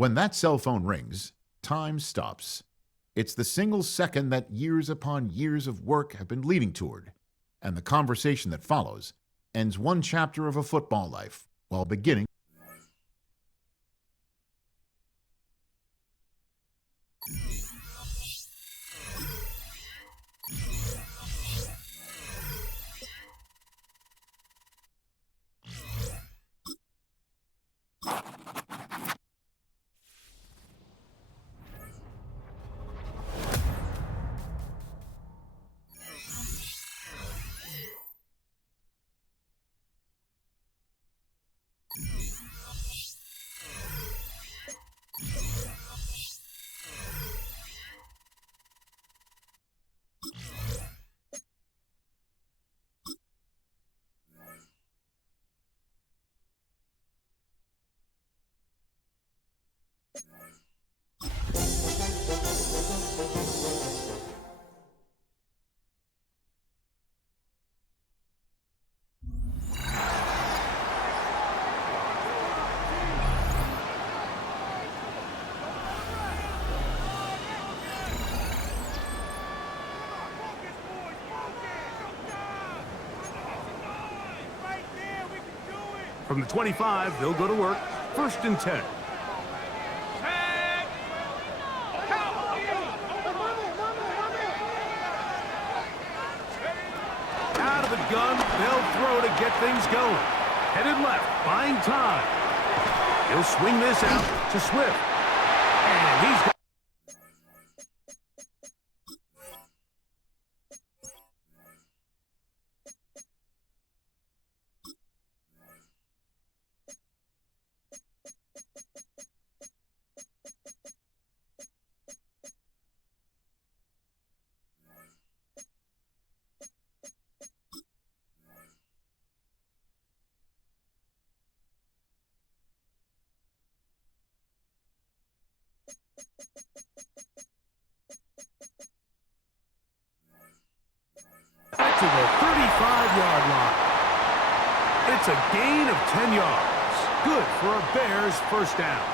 When that cell phone rings, time stops. It's the single second that years upon years of work have been leading toward, and the conversation that follows ends one chapter of a football life while beginning. From the 25, they'll go to work. 1st and 10. Out of the gun, they'll throw to get things going. Headed left, buying time. He'll swing this out to Swift. And he's got back to the 35-yard line. It's a gain of 10 yards. Good for a Bears 1st down.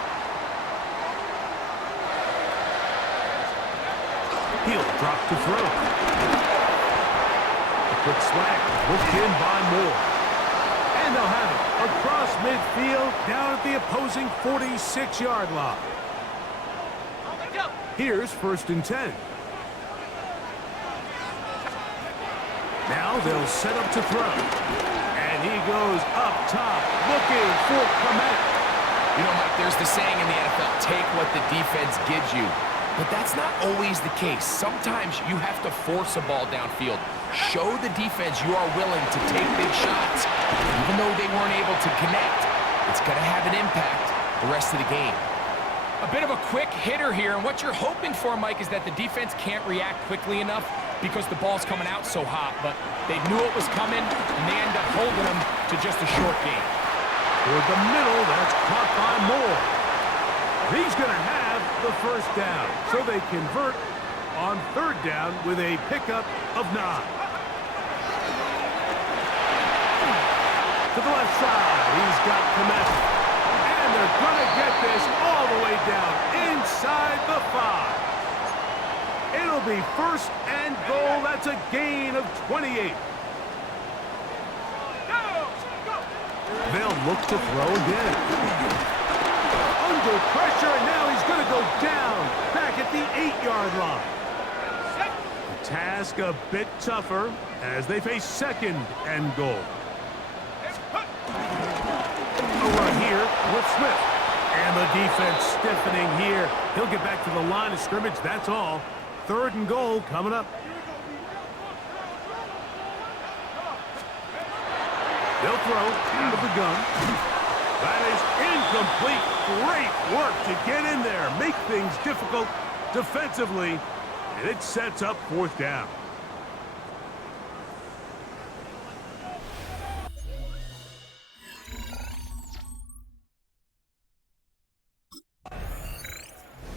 He'll drop to throw. A quick slant, hooked in by Moore. And they'll have it across midfield down at the opposing 46-yard line. Here's 1st and 10. Now they'll set up to throw. And he goes up top, looking for Clement. You know, Mike, there's the saying in the NFL, take what the defense gives you. But that's not always the case. Sometimes you have to force a ball downfield. Show the defense you are willing to take big shots. Even though they weren't able to connect, it's going to have an impact the rest of the game. A bit of a quick hitter here, and what you're hoping for, Mike, is that the defense can't react quickly enough because the ball's coming out so hot, but they knew it was coming, and they end up holding them to just a short gain. Toward the middle, that's caught by Moore. He's going to have the 1st down, so they convert on 3rd down with a pickup of 9. To the left side, he's got Clement. And they're going to get this all the way down inside the 5. It'll be 1st and goal. That's a gain of 28. They'll look to throw again. Under pressure, and now he's going to go down back at the 8-yard line. The task a bit tougher as they face 2nd and goal. A run here with Smith. And the defense stiffening here. He'll get back to the line of scrimmage, that's all. 3rd and goal coming up. They'll throw out of the gun. That is incomplete. Great work to get in there. Make things difficult defensively. And it sets up 4th down.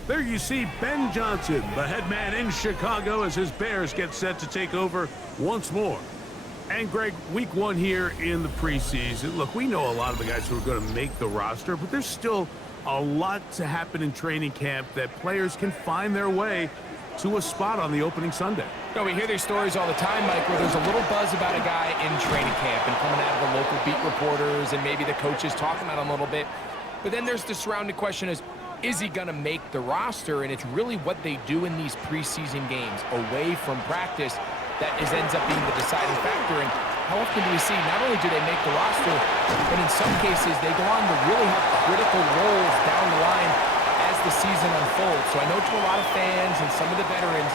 There you see Ben Johnson, the head man in Chicago, as his Bears get set to take over once more. And, Greg, week 1 here in the preseason. Look, we know a lot of the guys who are going to make the roster, but there's still A lot to happen in training camp that players can find their way to a spot on the opening Sunday. You know, we hear these stories all the time, Mike, where there's a little buzz about a guy in training camp and coming out of the local beat reporters and maybe the coaches talking about him a little bit. But then there's the surrounding question is he going to make the roster? And it's really what they do in these preseason games away from practice that ends up being the deciding factor. And how often do we see not only do they make the roster, but in some cases they go on to really have critical roles down the line as the season unfolds. So I know to a lot of fans and some of the veterans,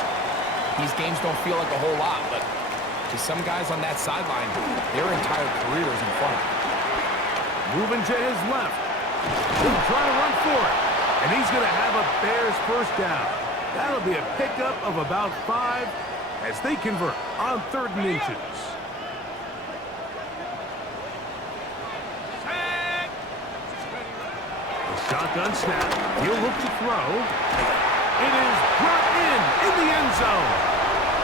these games don't feel like a whole lot, but to some guys on that sideline, their entire career is in front of them. Moving to his left. He'll try to run for it. And he's going to have a Bears first down. That'll be a pickup of about 5 as they convert on 3rd and inches. The shotgun snap. He'll look to throw. It is brought in the end zone.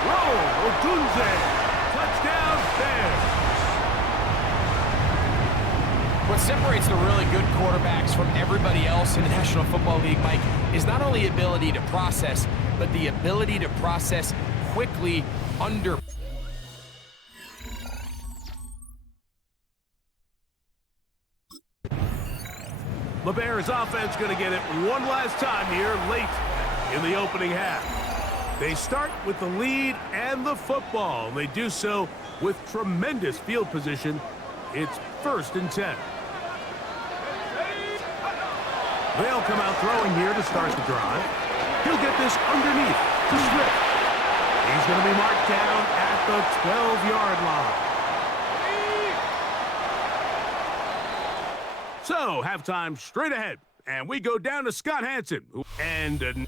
Roll, Odunze. Touchdown, Bears. What separates the really good quarterbacks from everybody else in the National Football League, Mike, is not only ability to process, but the ability to process quickly under. The Bears offense going to get it one last time here late in the opening half. They start with the lead and the football. They do so with tremendous field position. It's 1st and 10. They'll come out throwing here to start the drive. He'll get this underneath to Swift. He's going to be marked down at the 12-yard line. So, halftime straight ahead. And we go down to Scott Hanson. And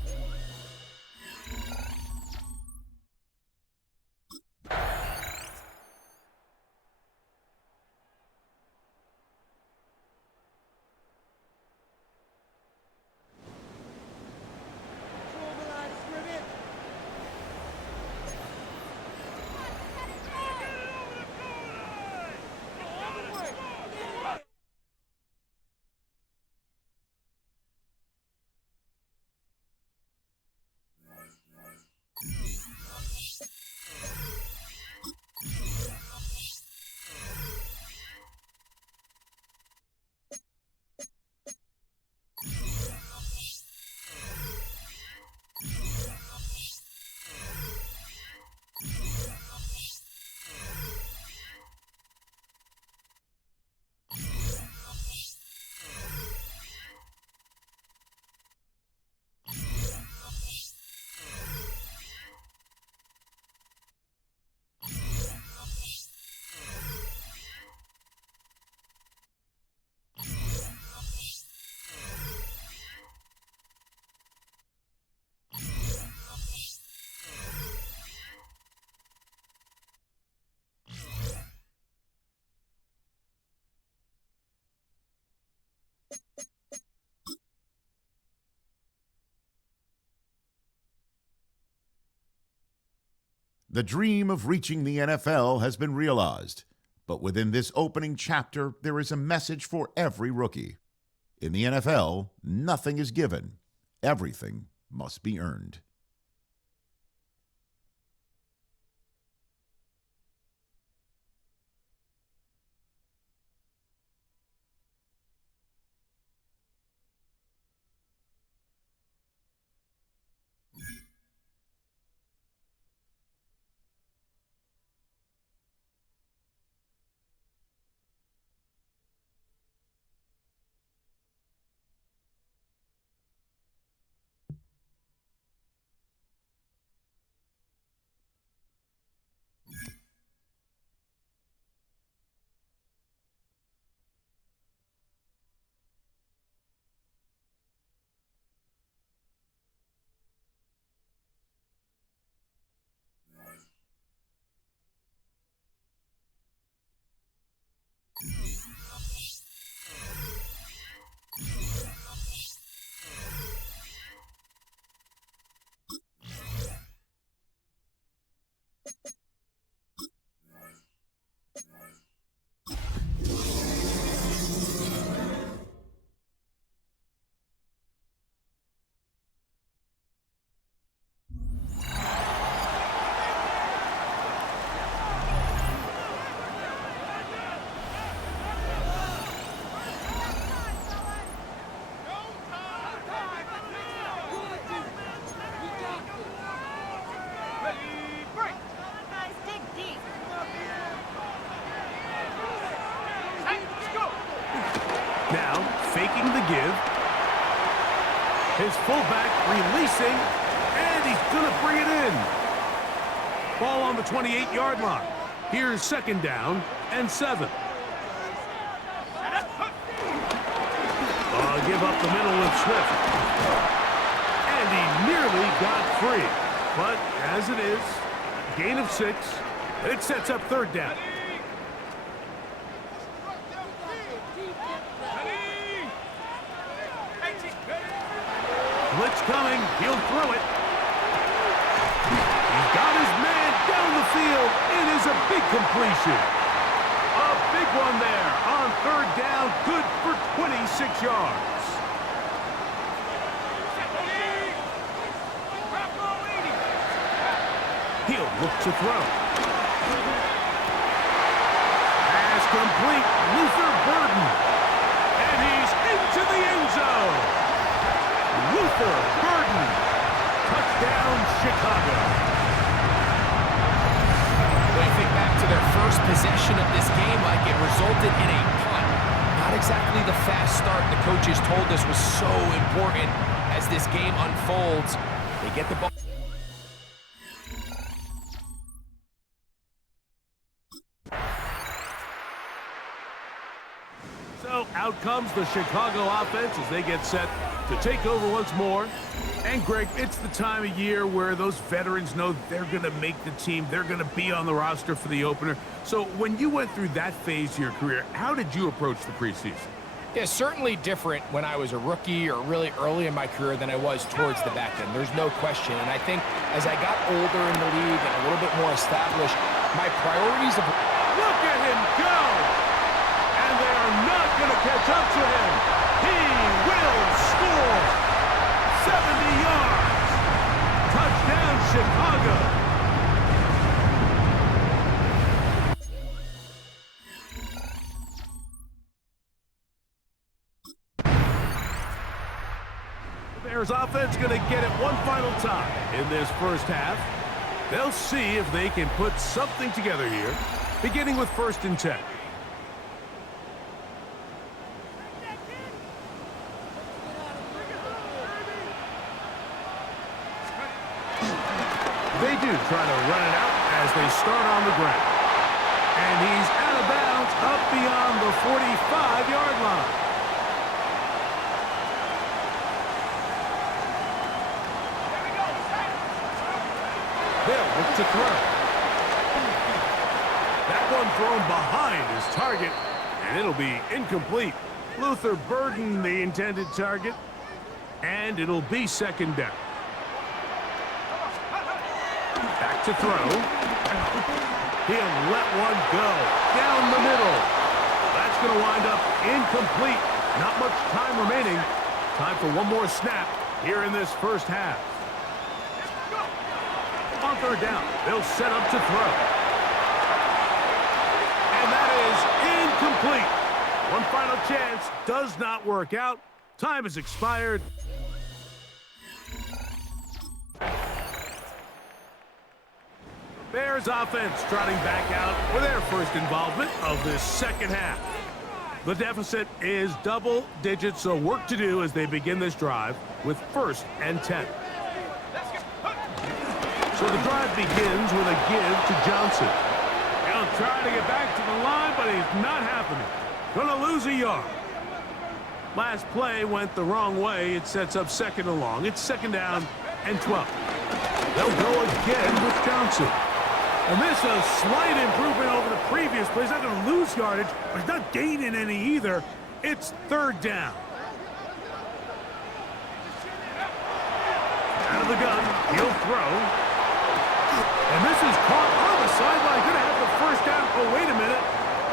The dream of reaching the NFL has been realized, but within this opening chapter, there is a message for every rookie. In the NFL, nothing is given. Everything must be earned. Now, faking the give. His fullback releasing, and he's going to bring it in. Ball on the 28-yard line. Here's second down and 7. Give up the middle with Swift. And he nearly got free. But as it is, gain of 6. It sets up third down. Blitz coming. He'll throw it. He's got his man down the field. It is a big completion. A big one there on third down. Good for 26 yards. He'll look to throw. Pass complete. Luther Burden. And he's into the end zone. Luther Burden. Touchdown, Chicago. When you think back to their first possession of this game, like it resulted in a punt. Not exactly the fast start the coaches told us was so important as this game unfolds. They get the ball. So out comes the Chicago offense as they get set to take over once more. And, Greg, it's the time of year where those veterans know they're going to make the team. They're going to be on the roster for the opener. So when you went through that phase of your career, how did you approach the preseason? Yeah, certainly different when I was a rookie or really early in my career than I was towards the back end. There's no question. And I think as I got older in the league and a little bit more established, my priorities of... Look at him go! And they are not going to catch up to him. He will score! 70 yards! Touchdown, Chicago! The Bears offense going to get it one final time in this first half. They'll see if they can put something together here, beginning with 1st and 10. They do try to run it out as they start on the ground. And he's out of bounds up beyond the 45-yard line. They'll look to throw. That one thrown behind his target, and it'll be incomplete. Luther Burden, the intended target, and it'll be second down. Back to throw. He'll let one go down the middle. That's going to wind up incomplete. Not much time remaining. Time for one more snap here in this first half. On third down, they'll set up to throw. And that is incomplete. One final chance does not work out. Time has expired. Bears offense trotting back out for their first involvement of this second half. The deficit is double digits, so work to do as they begin this drive with 1st and 10. So the drive begins with a give to Johnson. He'll try to get back to the line, but he's not happening. Gonna lose a yard. Last play went the wrong way. It sets up 2nd and long. It's 2nd down and 12. They'll go again with Johnson. And this is a slight improvement over the previous play. He's not going to lose yardage, but he's not gaining any either. It's 3rd down. Out of the gun, he'll throw. And this is caught on the sideline. Going to have the 1st down. Oh, wait a minute.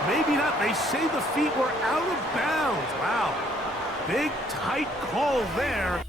Maybe not. They say the feet were out of bounds. Wow. Big, tight call there.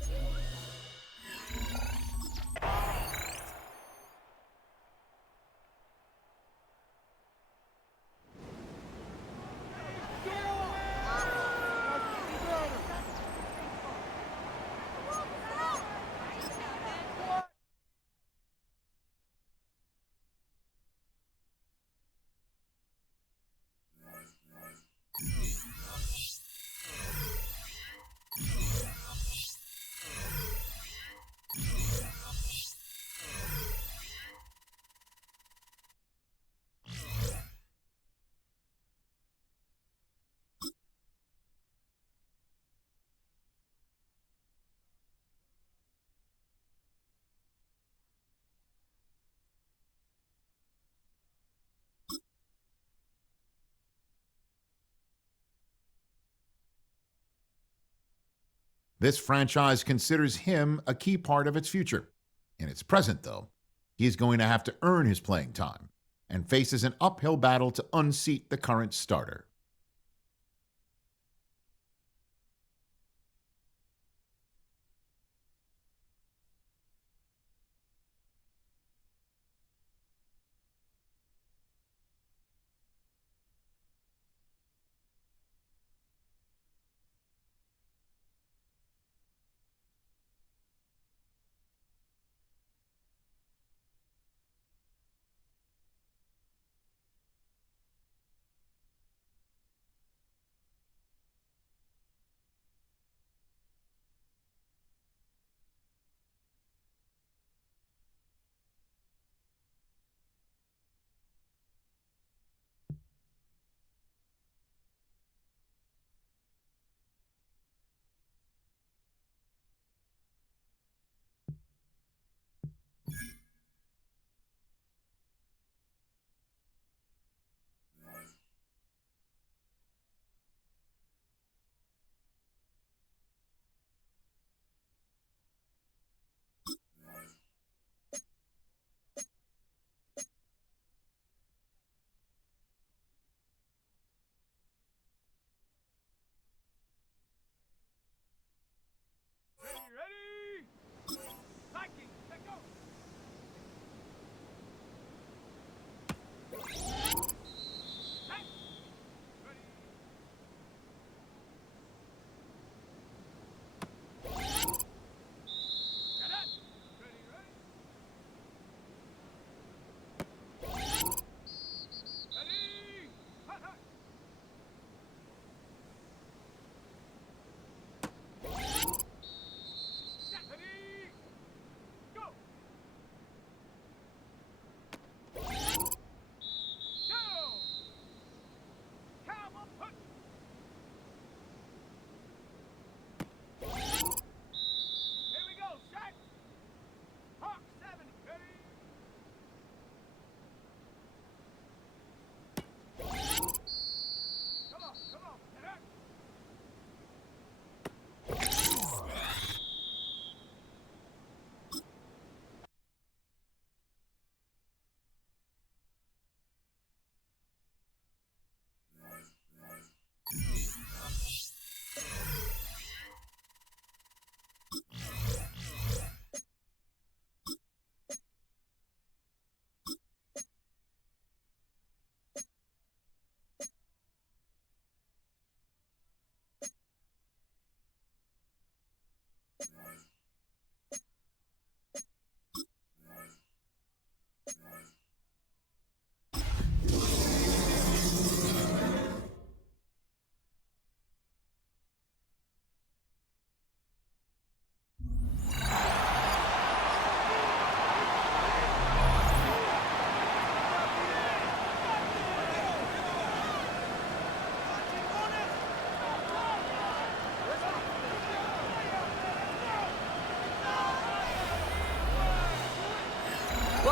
This franchise considers him a key part of its future. In its present, though, he is going to have to earn his playing time and faces an uphill battle to unseat the current starter.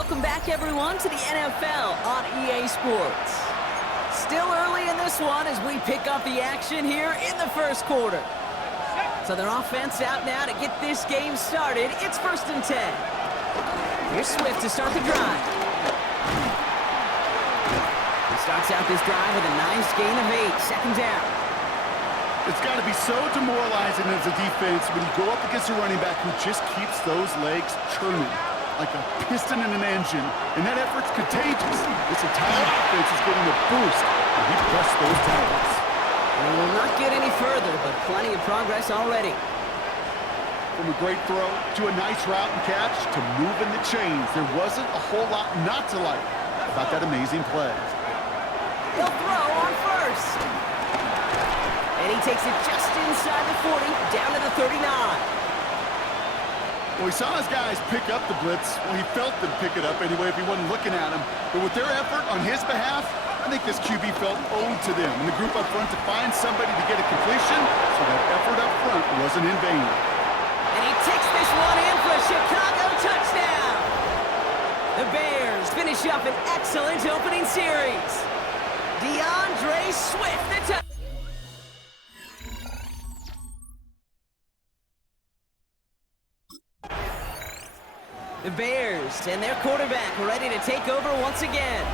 Welcome back, everyone, to the NFL on EA Sports. Still early in this one as we pick up the action here in the first quarter. So their offense out now to get this game started. It's 1st and 10. Here's Swift to start the drive. He starts out this drive with a nice gain of 8, second down. It's got to be so demoralizing as a defense when you go up against a running back who just keeps those legs churning like a piston in an engine, and that effort's contagious. This entire offense is getting a boost when he busts those tackles. We will not get any further, but plenty of progress already. From a great throw to a nice route and catch to moving the chains, there wasn't a whole lot not to like about that amazing play. He'll throw on first. And he takes it just inside the 40, down to the 39. Well, he saw his guys pick up the blitz. Well, he felt them pick it up anyway if he wasn't looking at him. But with their effort on his behalf, I think this QB felt owed to them and the group up front to find somebody to get a completion, so that effort up front wasn't in vain. And he takes this one in for a Chicago touchdown. The Bears finish up an excellent opening series. DeAndre Swift, the touchdown. The Bears and their quarterback ready to take over once again.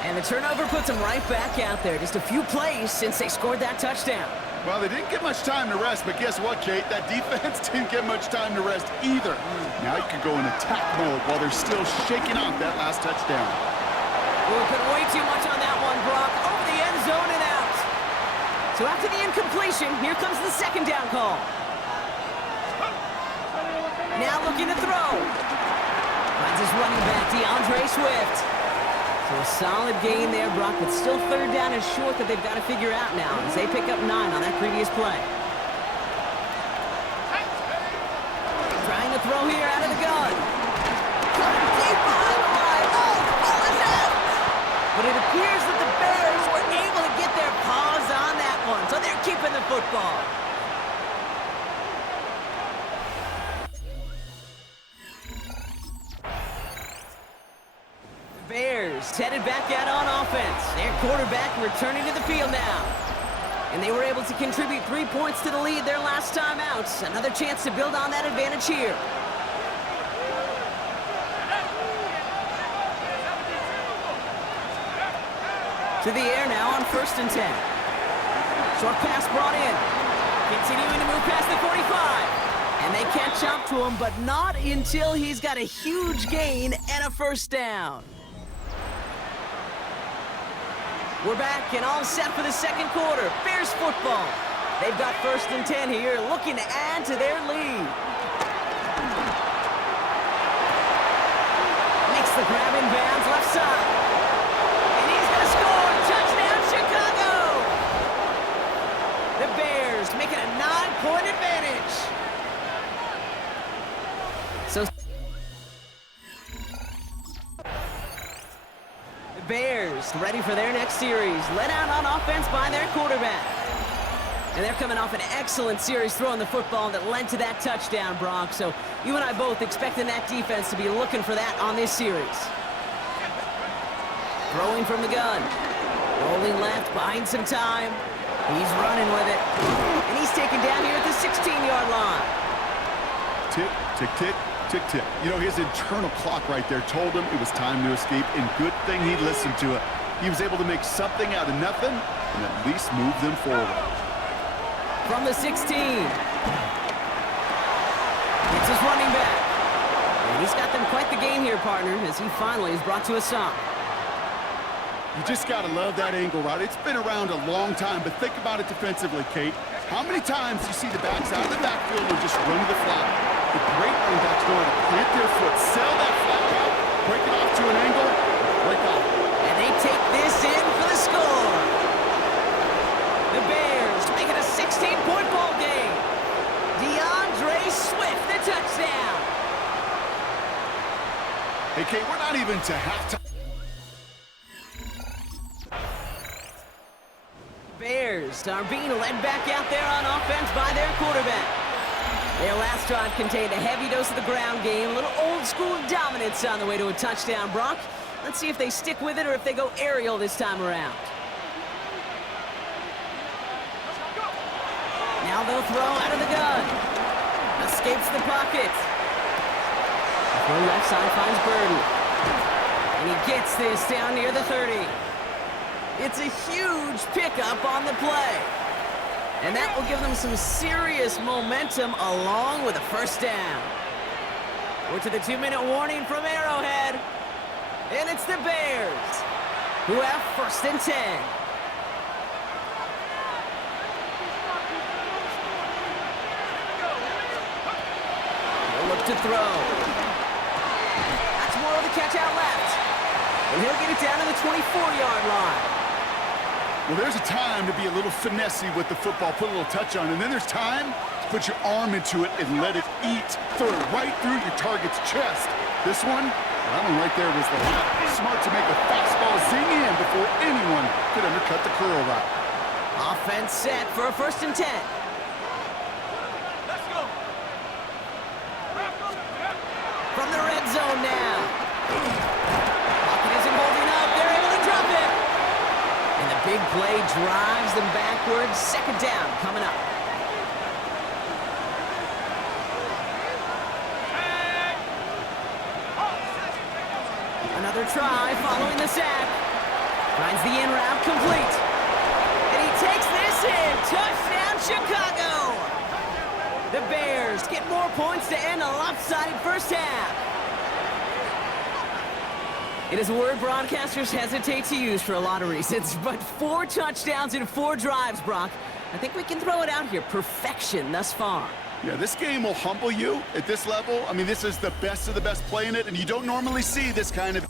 And the turnover puts them right back out there. Just a few plays since they scored that touchdown. Well, they didn't get much time to rest, but guess what, Kate? That defense didn't get much time to rest either. Now you can go in attack mode while they're still shaking off that last touchdown. Well, we put way too much on that one, Brock. Over the end zone and out. So after the incompletion, here comes the second down call. Now looking to throw. Finds his running back, DeAndre Swift. So a solid gain there, Brock, but still third down and short that they've got to figure out now as they pick up 9 on that previous play. Trying to throw here out of the gun. Deep behind the line. Oh, the ball is out! But it appears that the Bears were able to get their paws on that one, so they're keeping the football. Bears headed back out on offense. Their quarterback returning to the field now. And they were able to contribute 3 points to the lead their last time out. Another chance to build on that advantage here. To the air now on 1st and 10. Short pass brought in. Continuing to move past the 45. And they catch up to him, but not until he's got a huge gain and a first down. We're back and all set for the second quarter. Bears football. They've got 1st and 10 here, looking to add to their lead. Makes the grab in bounds left side. And he's going to score. Touchdown, Chicago! The Bears making a 9-point advantage. So Bears ready for their next series, led out on offense by their quarterback. And they're coming off an excellent series throwing the football that led to that touchdown, Brock. So you and I both expecting that defense to be looking for that on this series. Throwing from the gun. Rolling left, buying some time. He's running with it. And he's taken down here at the 16-yard line. Tick, tick, tick. Tick-tick. You know, his internal clock right there told him it was time to escape, and good thing he listened to it. He was able to make something out of nothing and at least move them forward. From the 16. It's his running back. And he's got them quite the game here, partner, as he finally is brought to a stop. You just got to love that angle route. It's been around a long time, but think about it defensively, Kate. How many times do you see the backs out of the backfield and just run to the flat? The great running backs know how to plant their foot, sell that flat route, break it off to an angle, break off. And they take this in for the score. The Bears making a 16-point ball game. DeAndre Swift, the touchdown. Hey, Kate, we're not even to halftime. Bears are being led back out there on offense by their quarterback. Their last drive contained a heavy dose of the ground game, a little old-school dominance on the way to a touchdown, Brock. Let's see if they stick with it or if they go aerial this time around. Now they'll throw out of the gun. Escapes the pocket. Throw left side finds Burden. And he gets this down near the 30. It's a huge pickup on the play. And that will give them some serious momentum along with a first down. We're to the 2-minute warning from Arrowhead. And it's the Bears who have 1st and 10. They'll look to throw. That's more of the catch out left. And he'll get it down to the 24-yard line. Well, there's a time to be a little finessey with the football, put a little touch on, and then there's time to put your arm into it and let it eat. Throw it right through your target's chest. This one, that one right there was the line. Smart to make a fastball zing in before anyone could undercut the curl route. Offense set for a 1st and 10. Let's go. From the red zone now. Pocket isn't holding up. They're able to drop it. And the big play drives them backwards. 2nd down coming up. Another try following the sack. Finds the in route complete. And he takes this in. Touchdown, Chicago! The Bears get more points to end a lopsided first half. It is a word broadcasters hesitate to use for a lot of reasons, but 4 touchdowns in 4 drives, Brock. I think we can throw it out here. Perfection thus far. Yeah, this game will humble you at this level. I mean, this is the best of the best playing it, and you don't normally see this kind of...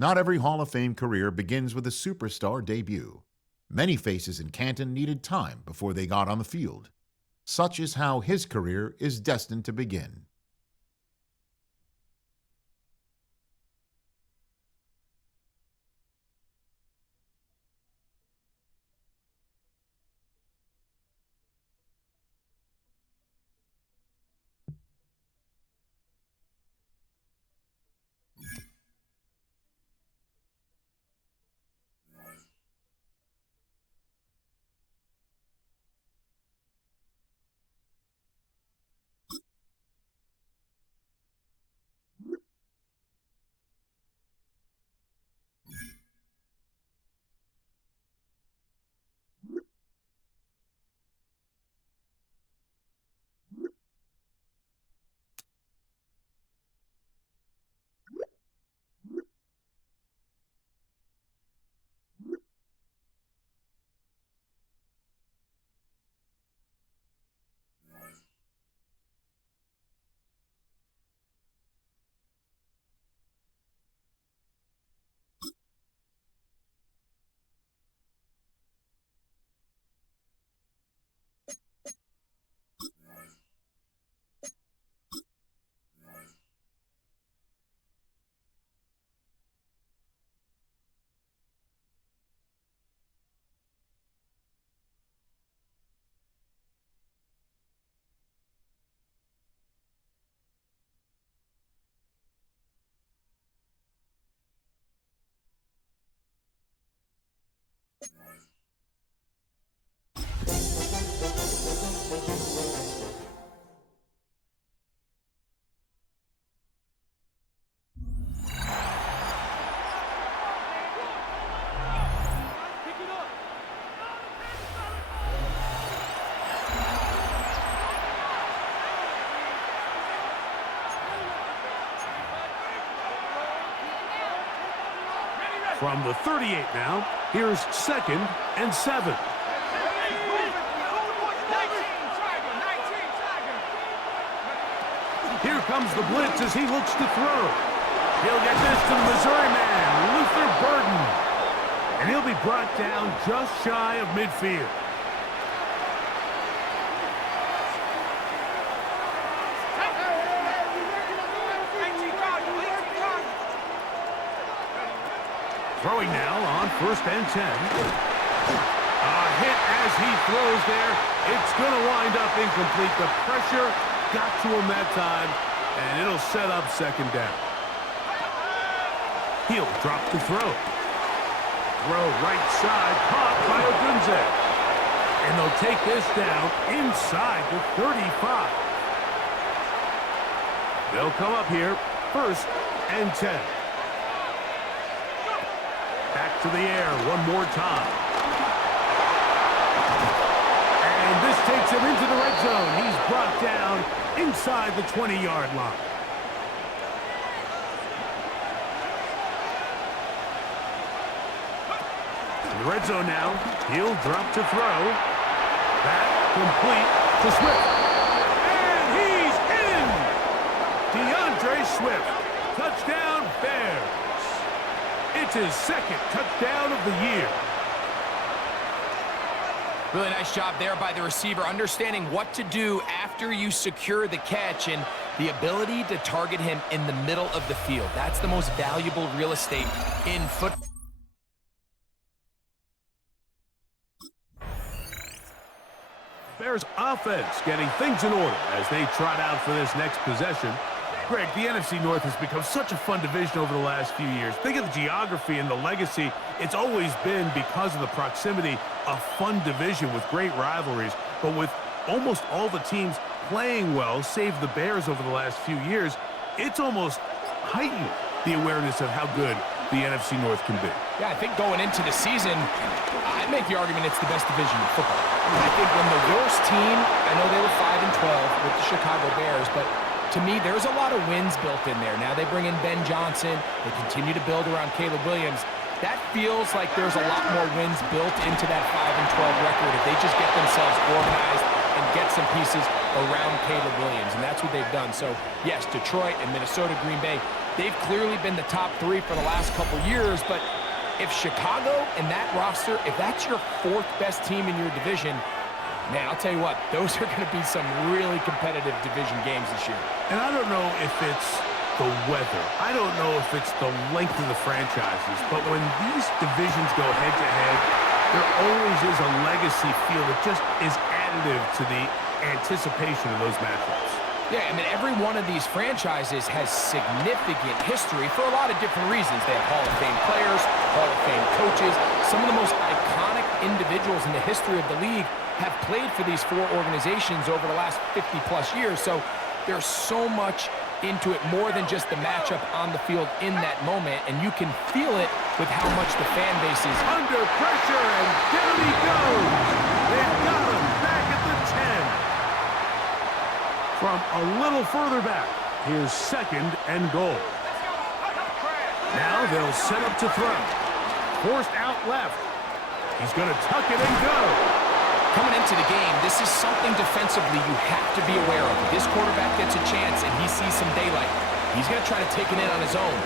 Not every Hall of Fame career begins with a superstar debut. Many faces in Canton needed time before they got on the field. Such is how his career is destined to begin. From the 38 now, here's 2nd and 7. Here comes the blitz as he looks to throw. He'll get this to the Missouri man, Luther Burden. And he'll be brought down just shy of midfield. Throwing now on 1st and 10. A hit as he throws there. It's going to wind up incomplete. The pressure got to him that time, and it'll set up 2nd down. He'll drop to throw. Throw right side, caught by Odunze. And they'll take this down inside the 35. They'll come up here, 1st and 10. Back to the air one more time. And this takes him into the red zone. He's brought down inside the 20-yard line. In the red zone now, he'll drop to throw. That complete to Swift. And he's in! DeAndre Swift. Touchdown, Bears. It's his 2nd touchdown of the year. Really nice job there by the receiver, understanding what to do after you secure the catch and the ability to target him in the middle of the field. That's the most valuable real estate in football. Bears offense getting things in order as they trot out for this next possession. Greg, the NFC North has become such a fun division over the last few years. Think of the geography and the legacy. It's always been, because of the proximity, a fun division with great rivalries. But with almost all the teams playing well, save the Bears over the last few years, it's almost heightened the awareness of how good the NFC North can be. Yeah, I think going into the season, I'd make the argument it's the best division in football. I think when the worst team, I know they were 5-12 with the Chicago Bears, but to me, there's a lot of wins built in there. Now they bring in Ben Johnson. They continue to build around Caleb Williams. That feels like there's a lot more wins built into that 5-12 record if they just get themselves organized and get some pieces around Caleb Williams, and that's what they've done. So, yes, Detroit and Minnesota, Green Bay, they've clearly been the top 3 for the last couple years, but if Chicago and that roster, if that's your 4th best team in your division, man, I'll tell you what, those are going to be some really competitive division games this year. And I don't know if it's the weather. I don't know if it's the length of the franchises. But when these divisions go head-to-head, there always is a legacy feel that just is additive to the anticipation of those matchups. Yeah, I mean, every one of these franchises has significant history for a lot of different reasons. They have Hall of Fame players, Hall of Fame coaches. Some of the most iconic individuals in the history of the league have played for these 4 organizations over the last 50-plus years. So there's so much into it, more than just the matchup on the field in that moment, and you can feel it with how much the fan base is under pressure, and down he goes. They've got him back at the 10. From a little further back, here's 2nd and goal. Now they'll set up to throw. Forced out left. He's going to tuck it and go. Coming into the game, this is something defensively you have to be aware of. If this quarterback gets a chance and he sees some daylight, he's going to try to take it in on his own.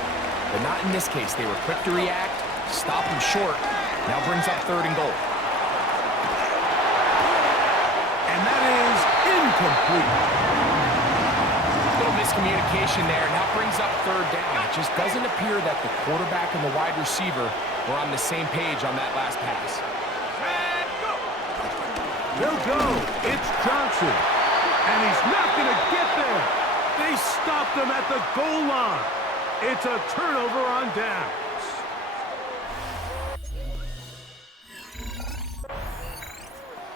But not in this case. They were quick to react, stop him short. Now brings up 3rd and goal. And that is incomplete. Little miscommunication there. Now brings up 3rd down. It just doesn't appear that the quarterback and the wide receiver were on the same page on that last pass. They'll go. It's Johnson. And he's not going to get there. They stopped him at the goal line. It's a turnover on downs.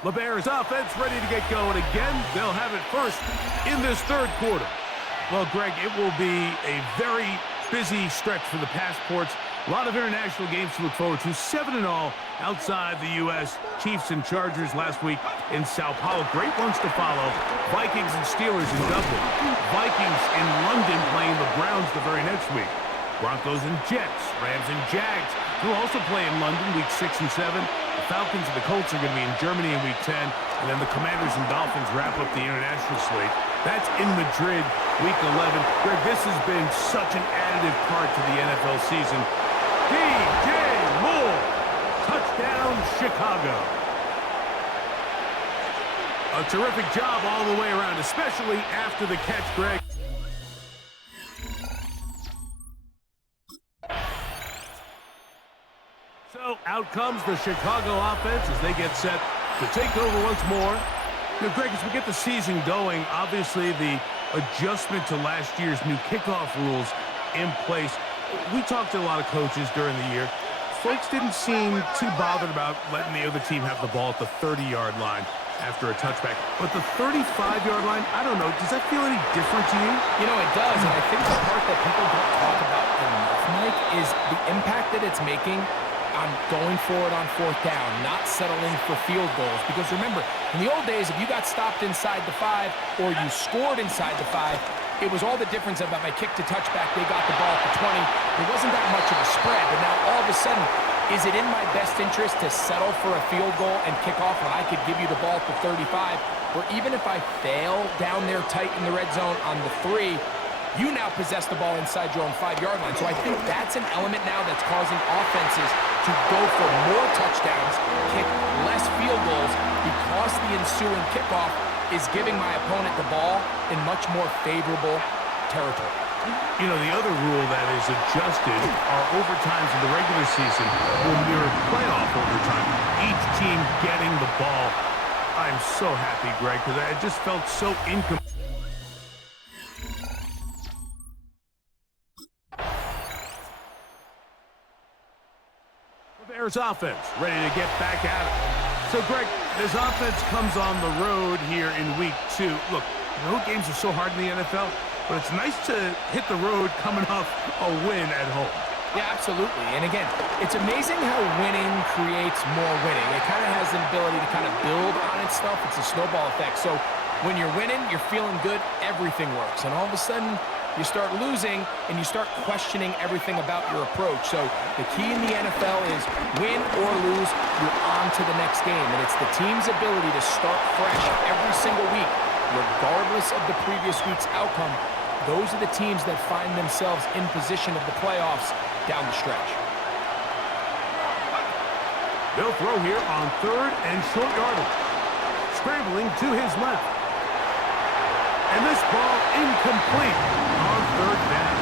The Bears offense ready to get going again. They'll have it first in this 3rd quarter. Well, Greg, it will be a very busy stretch for the passports. A lot of international games to look forward to. 7-all outside the U.S. Chiefs and Chargers last week in Sao Paulo. Great ones to follow. Vikings and Steelers in Dublin. Vikings in London playing the Browns the very next week. Broncos and Jets. Rams and Jags will also play in London week 6 and 7. The Falcons and the Colts are going to be in Germany in week 10. And then the Commanders and Dolphins wrap up the international slate. That's in Madrid week 11. Greg, this has been such an additive part to the NFL season. DJ Moore, touchdown Chicago. A terrific job all the way around, especially after the catch, Greg. So out comes the Chicago offense as they get set to take over once more. Now, Greg, as we get the season going, obviously the adjustment to last year's new kickoff rules in place. We talked to a lot of coaches during the year. folks didn't seem too bothered about letting the other team have the ball at the 30-yard line after a touchback. But the 35-yard line, I don't know, does that feel any different to you? You know, it does, and I think the part that people don't talk about enough, Mike, is the impact that it's making on going forward on fourth down, not settling for field goals. Because remember, in the old days, if you got stopped inside the 5 or you scored inside the 5, it was all the difference about my kick to touchback. They got the ball at the 20. There wasn't that much of a spread, but now all of a sudden, is it in my best interest to settle for a field goal and kick off when I could give you the ball at the 35? Or even if I fail down there tight in the red zone on the 3, you now possess the ball inside your own 5-yard line. So I think that's an element now that's causing offenses to go for more touchdowns, kick less field goals, because the ensuing kickoff is giving my opponent the ball in much more favorable territory. You know, the other rule that is adjusted are overtimes in the regular season will mirror playoff overtime. Each team getting the ball. I'm so happy, Greg, because I just felt so incomplete. Bears offense ready to get back at it. So, Greg, this offense comes on the road here in week 2. Look, road games are so hard in the NFL, but it's nice to hit the road coming off a win at home. Yeah, absolutely. And again, it's amazing how winning creates more winning. It kind of has an ability to kind of build on itself. It's a snowball effect. So when you're winning, you're feeling good, everything works. And all of a sudden, you start losing, and you start questioning everything about your approach. So the key in the NFL is win or lose, you're on to the next game. And it's the team's ability to start fresh every single week, regardless of the previous week's outcome. Those are the teams that find themselves in position of the playoffs down the stretch. They'll throw here on 3rd and short yardage. Scrambling to his left. And this ball incomplete on 3rd down.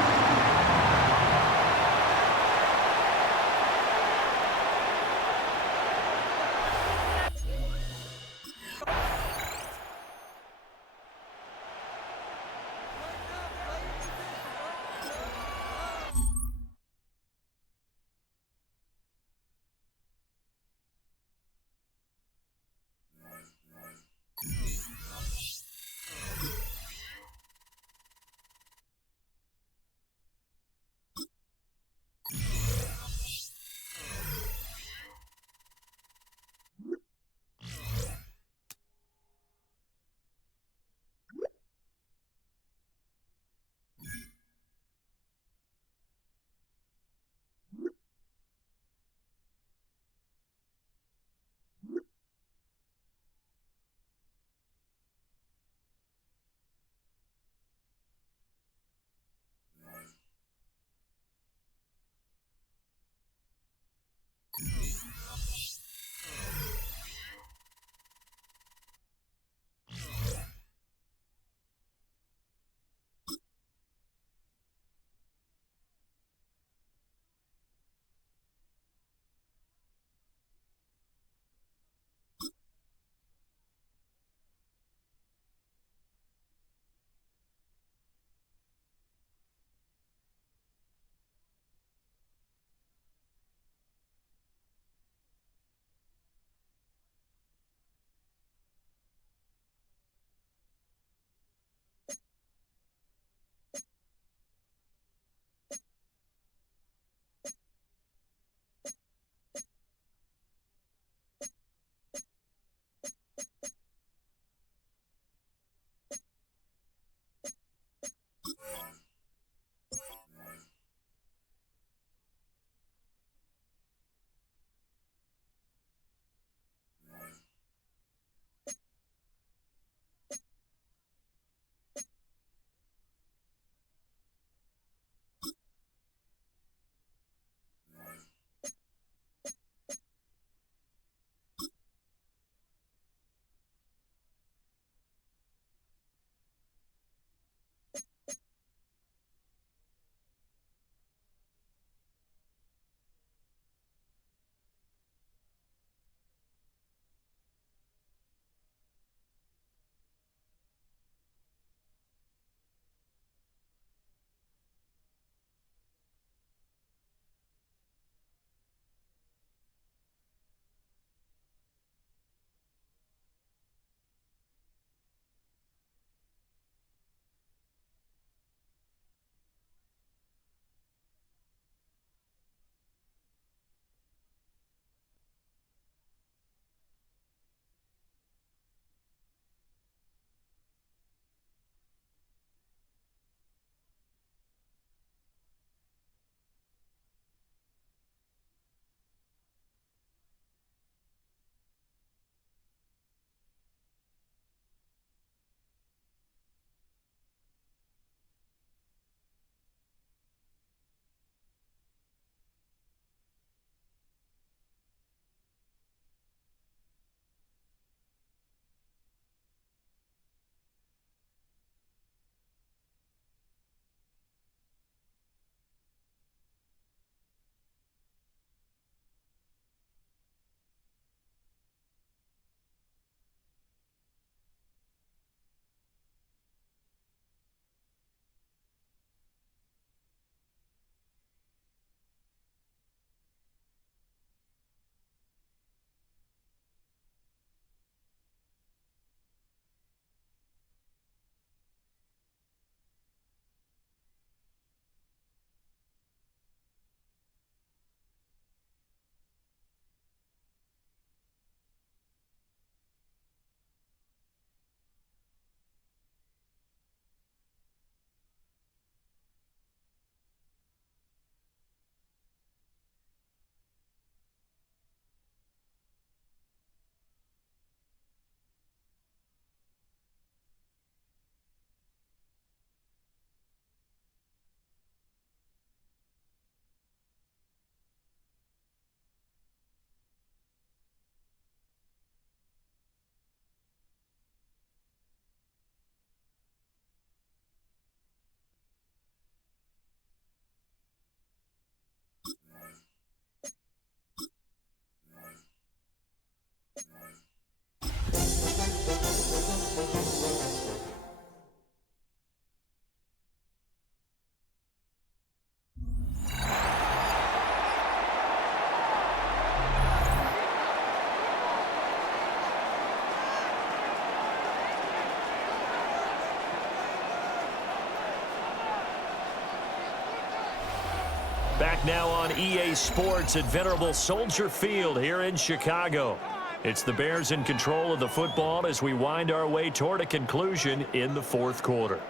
Back now on EA Sports at Venerable Soldier Field here in Chicago. It's the Bears in control of the football as we wind our way toward a conclusion in the fourth quarter.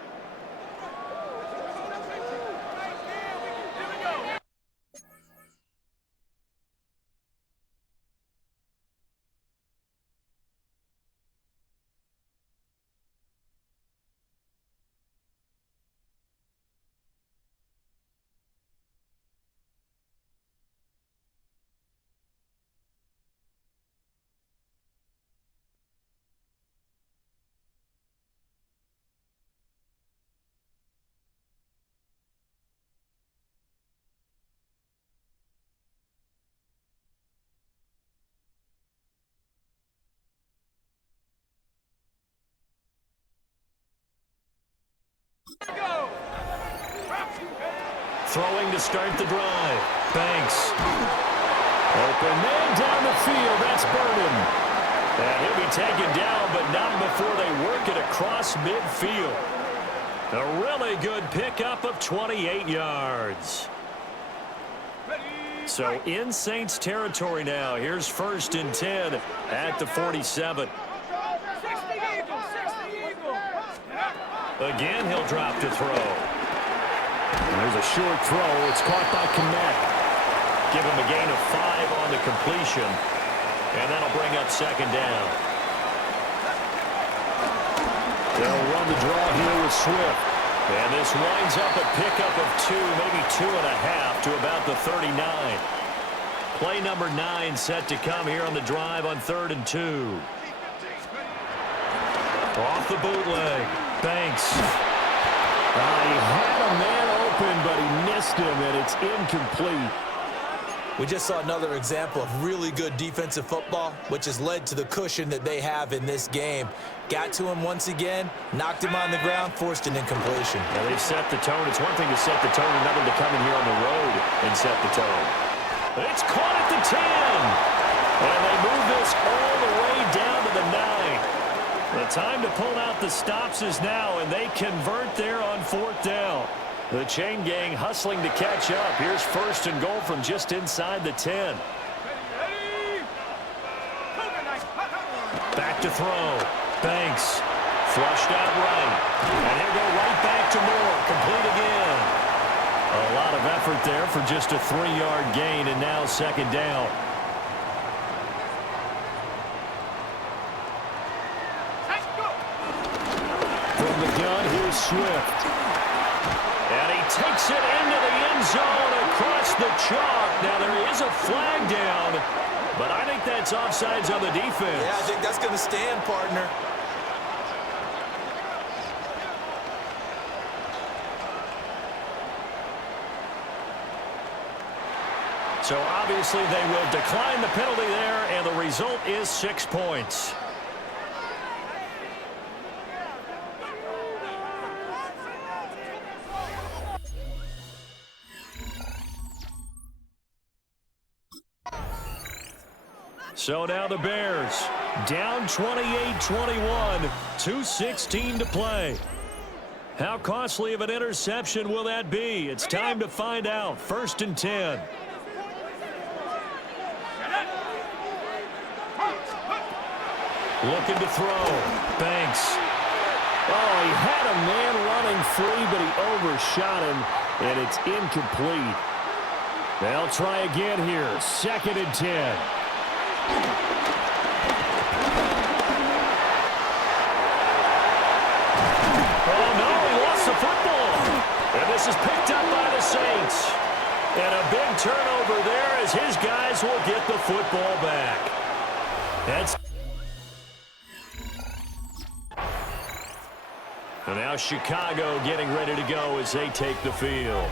Throwing to start the drive. Banks. Open man down the field. That's Burden. And he'll be taken down, but not before they work it across midfield. A really good pickup of 28 yards. So in Saints territory now. Here's 1st and 10 at the 47. Again, he'll drop to throw. There's a short throw. It's caught by Kmet. Give him a gain of 5 on the completion. And that'll bring up 2nd down. They'll run the draw here with Swift. And this winds up a pickup of 2, maybe 2.5 to about the 39. Play number 9 set to come here on the drive on 3rd and 2. Off the bootleg. Banks. He had a man open, but he missed him, and it's incomplete. We just saw another example of really good defensive football, which has led to the cushion that they have in this game. Got to him once again, knocked him on the ground, forced an incompletion. Now they've set the tone. It's one thing to set the tone, another to come in here on the road and set the tone. It's caught at the 10. And they move this all the way down to the 9. The time to pull out the stops is now, and they convert there on 4th down. The chain gang hustling to catch up. Here's 1st and goal from just inside the 10. Back to throw. Banks. Flushed out right. And he'll go right back to Moore. Complete again. A lot of effort there for just a 3-yard gain, and now 2nd down. From the gun, here's Swift. And he takes it into the end zone across the chalk. Now there is a flag down, but I think that's offsides on the defense. Yeah, I think that's going to stand, partner. So obviously they will decline the penalty there, and the result is 6 points. So now the Bears down 28-21, 2:16 to play. How costly of an interception will that be? It's time to find out. 1st and 10. Looking to throw. Banks. Oh, he had a man running free, but he overshot him, and it's incomplete. They'll try again here. 2nd and 10. Oh, no, he lost the football. And this is picked up by the Saints. And a big turnover there as his guys will get the football back. That's... And now Chicago getting ready to go as they take the field.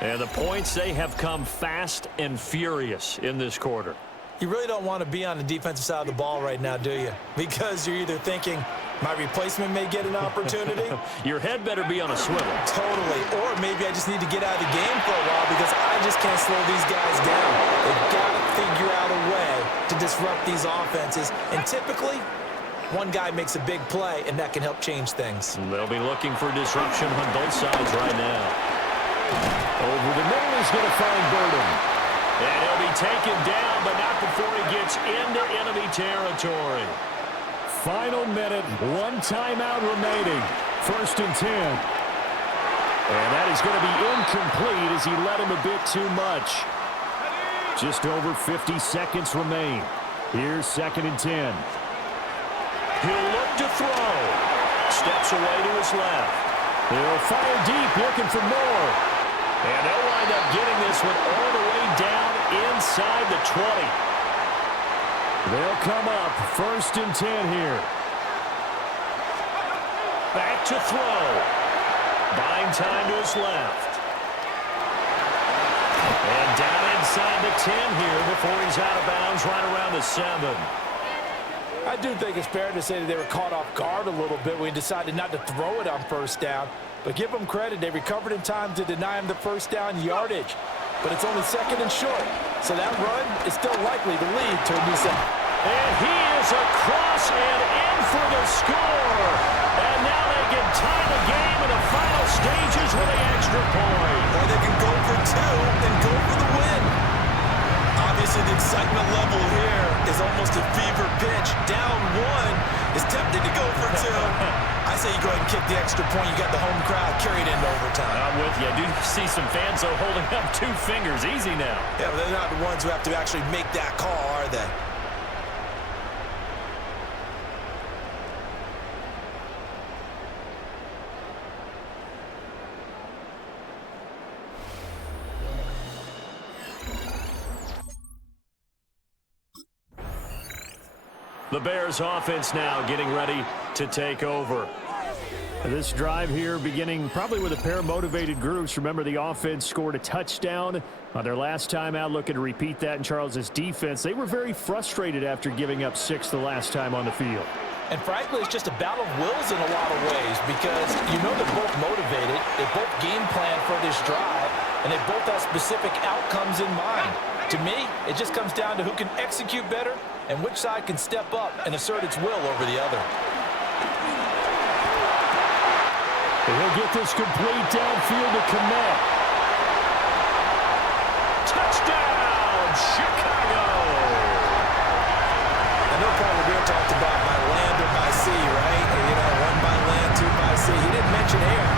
And the points, they have come fast and furious in this quarter. You really don't want to be on the defensive side of the ball right now, do you? Because you're either thinking, my replacement may get an opportunity. Your head better be on a swivel. Totally. Or maybe I just need to get out of the game for a while because I just can't slow these guys down. They've got to figure out a way to disrupt these offenses. And typically, one guy makes a big play, and that can help change things. They'll be looking for disruption on both sides right now. Over the middle, he's going to find Burden. And he'll be taken down, but not before he gets into enemy territory. Final minute, one timeout remaining. 1st and 10. And that is going to be incomplete as he let him a bit too much. Just over 50 seconds remain. Here's 2nd and 10. He'll look to throw. Steps away to his left. He'll fire deep, looking for more. And they'll wind up getting this one all the way down inside the 20. They'll come up 1st and 10 here. Back to throw. Buying time to his left. And down inside the 10 here before he's out of bounds right around the 7. I do think it's fair to say that they were caught off guard a little bit when he decided not to throw it on 1st down. But give them credit, they recovered in time to deny him the 1st down yardage. But it's only 2nd and short, so that run is still likely to lead to a new set. And he is across and in for the score. And now they can tie the game in the final stages with the extra point. Or they can go for 2 and go for the win. Obviously, the excitement level here is almost a fever pitch. Down 1 is tempted to go for 2. I say you go ahead and kick the extra point. You got the home crowd carried into overtime. I'm with you. I do see some fans, though, holding up 2 fingers. Easy now. Yeah, but they're not the ones who have to actually make that call, are they? The Bears offense now getting ready to take over. This drive here beginning probably with a pair of motivated groups. Remember, the offense scored a touchdown on their last time out, looking to repeat that in Charles's defense. They were very frustrated after giving up 6 the last time on the field. And frankly, it's just a battle of wills in a lot of ways because you know they're both motivated, they both game plan for this drive, and they both have specific outcomes in mind. To me, it just comes down to who can execute better and which side can step up and assert its will over the other. And he'll get this complete downfield to Kmet. Touchdown, Chicago! I know Paul Revere talked about by land or by sea, right? You know, 1 by land, 2 by sea. He didn't mention air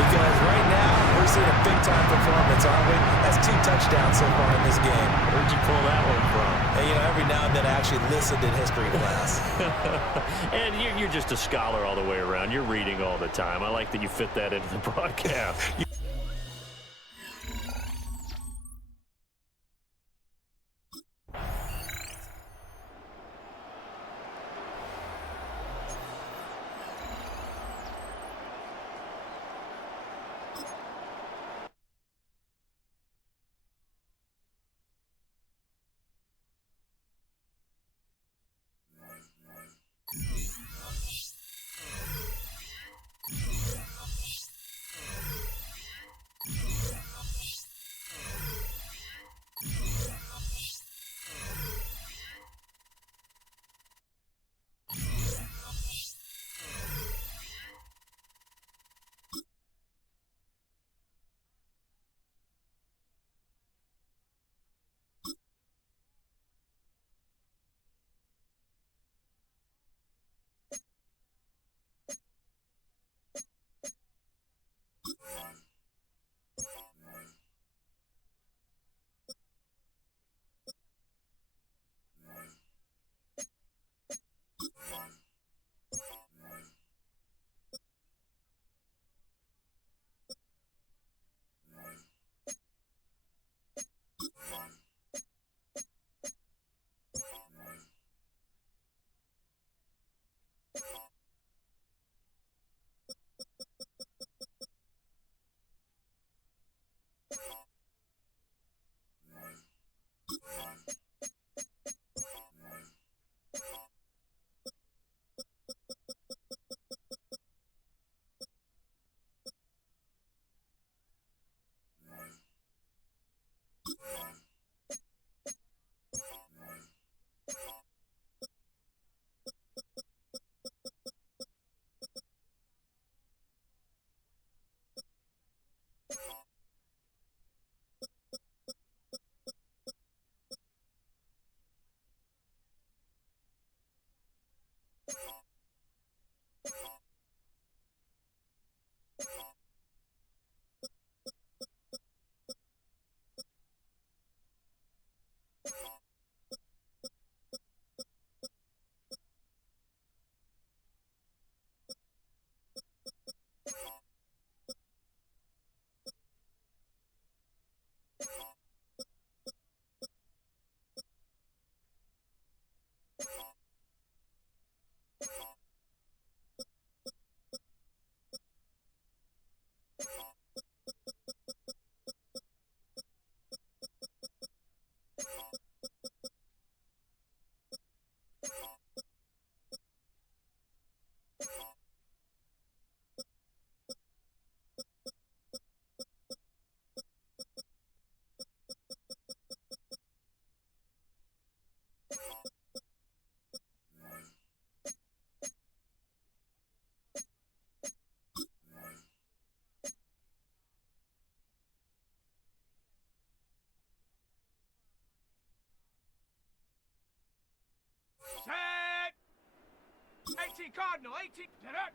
because right now we're seeing a big-time performance, aren't we? That's 2 touchdowns so far in this game. Where'd you pull that one from? And, you know, every now and then I actually listened in history class. And you're just a scholar all the way around. You're reading all the time. I like that you fit that into the broadcast. 18 Cardinal, 18. Get up.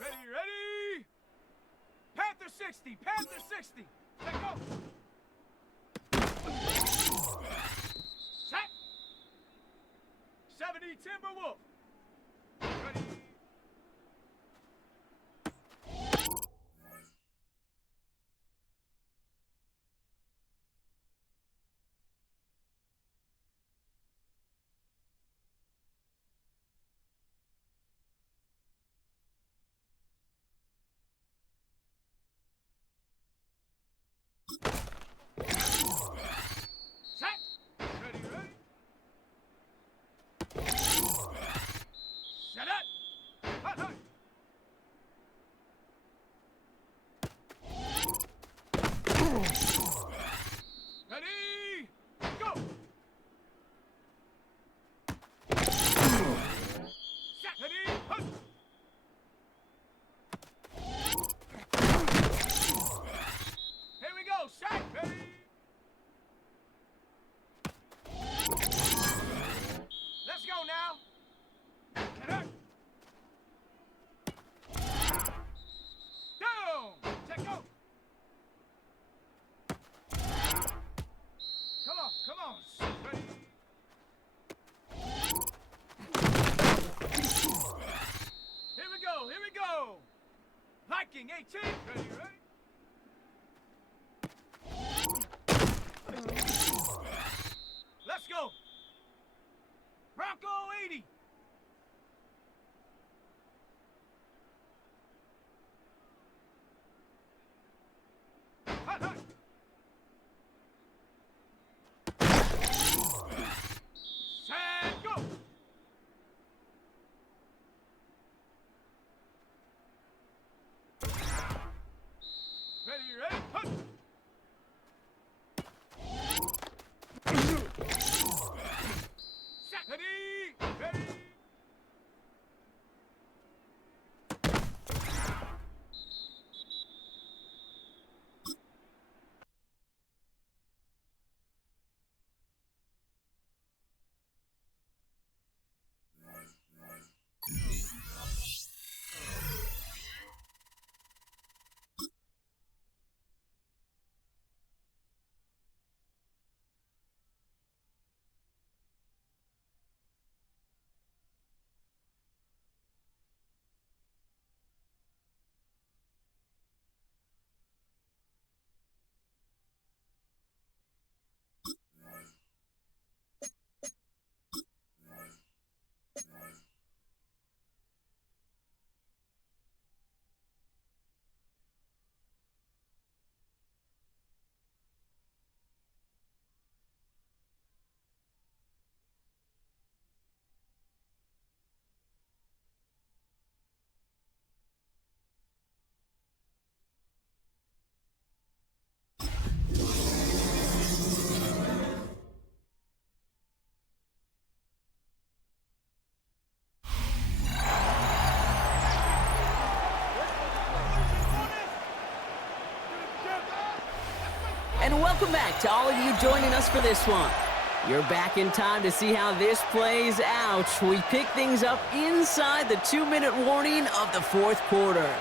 Ready? Panther 60, Panther 60. Let go. Set. 70 Timberwolf. Ready. Here we go. Viking 18. Ready? Let's go. Bronco 80. Hut, hut. Set, go. welcome back to all of you joining us for this one. You're back in time to see how this plays out. We pick things up inside the 2-minute warning of the fourth quarter.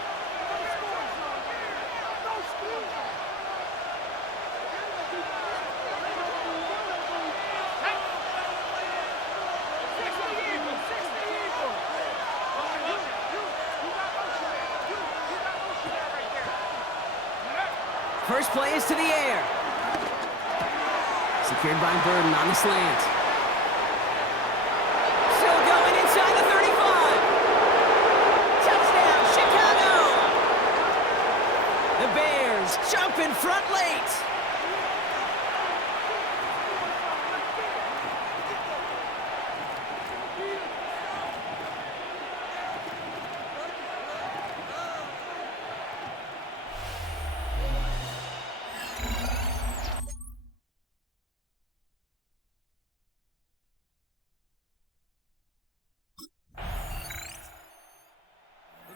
First play is to the air. Secured by Burden on the slant. Still going inside the 35. Touchdown, Chicago! The Bears jump in front late.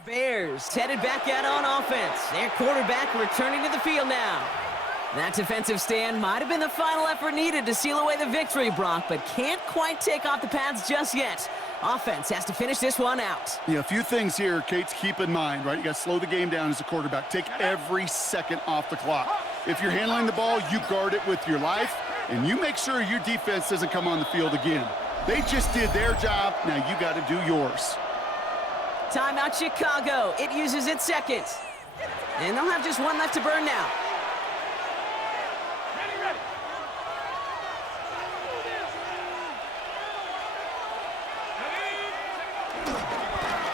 Bears headed back out on offense. Their quarterback returning to the field now. That defensive stand might have been the final effort needed to seal away the victory, Brock, but can't quite take off the pads just yet. Offense has to finish this one out. Yeah, a few things here, Kate, to keep in mind, right? You got to slow the game down as a quarterback. Take every second off the clock. If you're handling the ball, you guard it with your life, and you make sure your defense doesn't come on the field again. They just did their job. Now you got to do yours. Timeout Chicago. It uses its second. And they'll have just one left to burn now.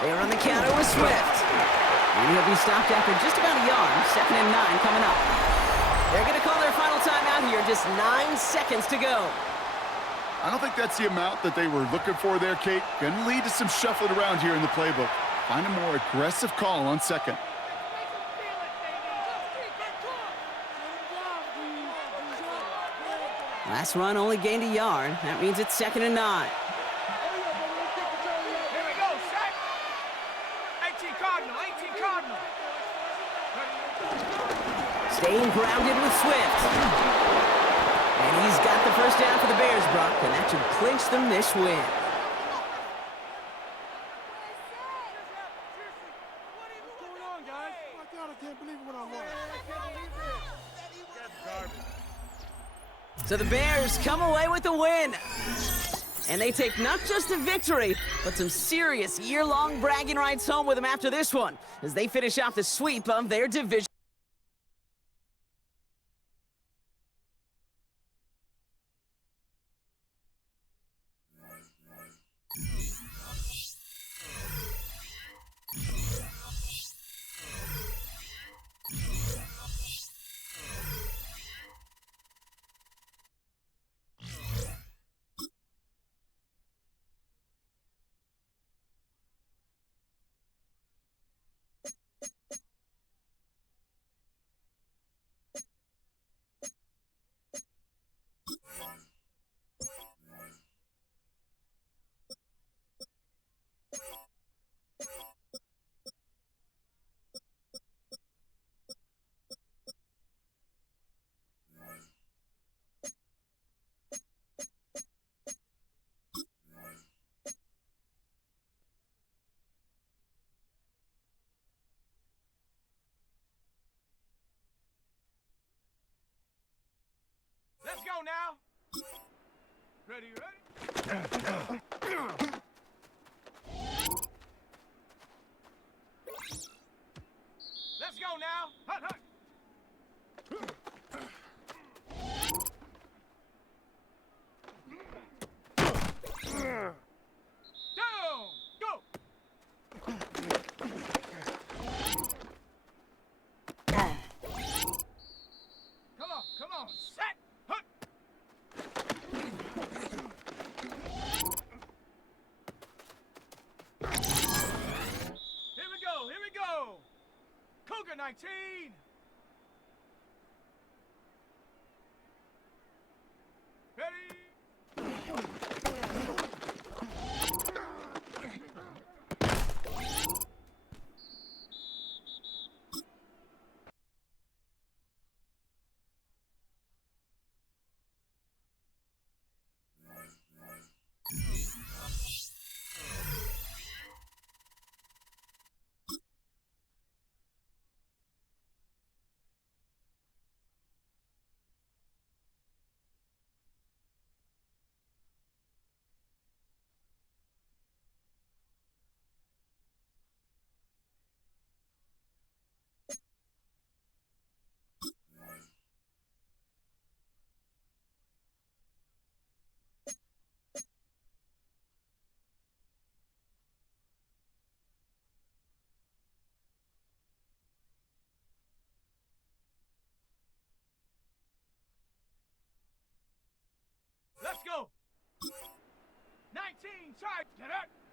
They are on the counter with Swift. And he'll be stopped after just about a yard. 2nd and 9 coming up. They're going to call their final timeout here. Just 9 seconds to go. I don't think that's the amount that they were looking for there, Kate. Going to lead to some shuffling around here in the playbook. Find a more aggressive call on second. Last run only gained a yard. That means it's 2nd and 9. Here we go, set. 18 Cardinal, 18 Cardinal. Staying grounded with Swift. And he's got the first down for the Bears, Brock, and that should clinch them this win. So the Bears come away with the win. And they take not just a victory, but some serious year-long bragging rights home with them after this one, as they finish off the sweep of their division. Let's go now. Ready, ready? Let's go now. Hut, hut. Down, go. Come on, set. Hut. Here we go. Cougar 19. Ready? inside. Get it.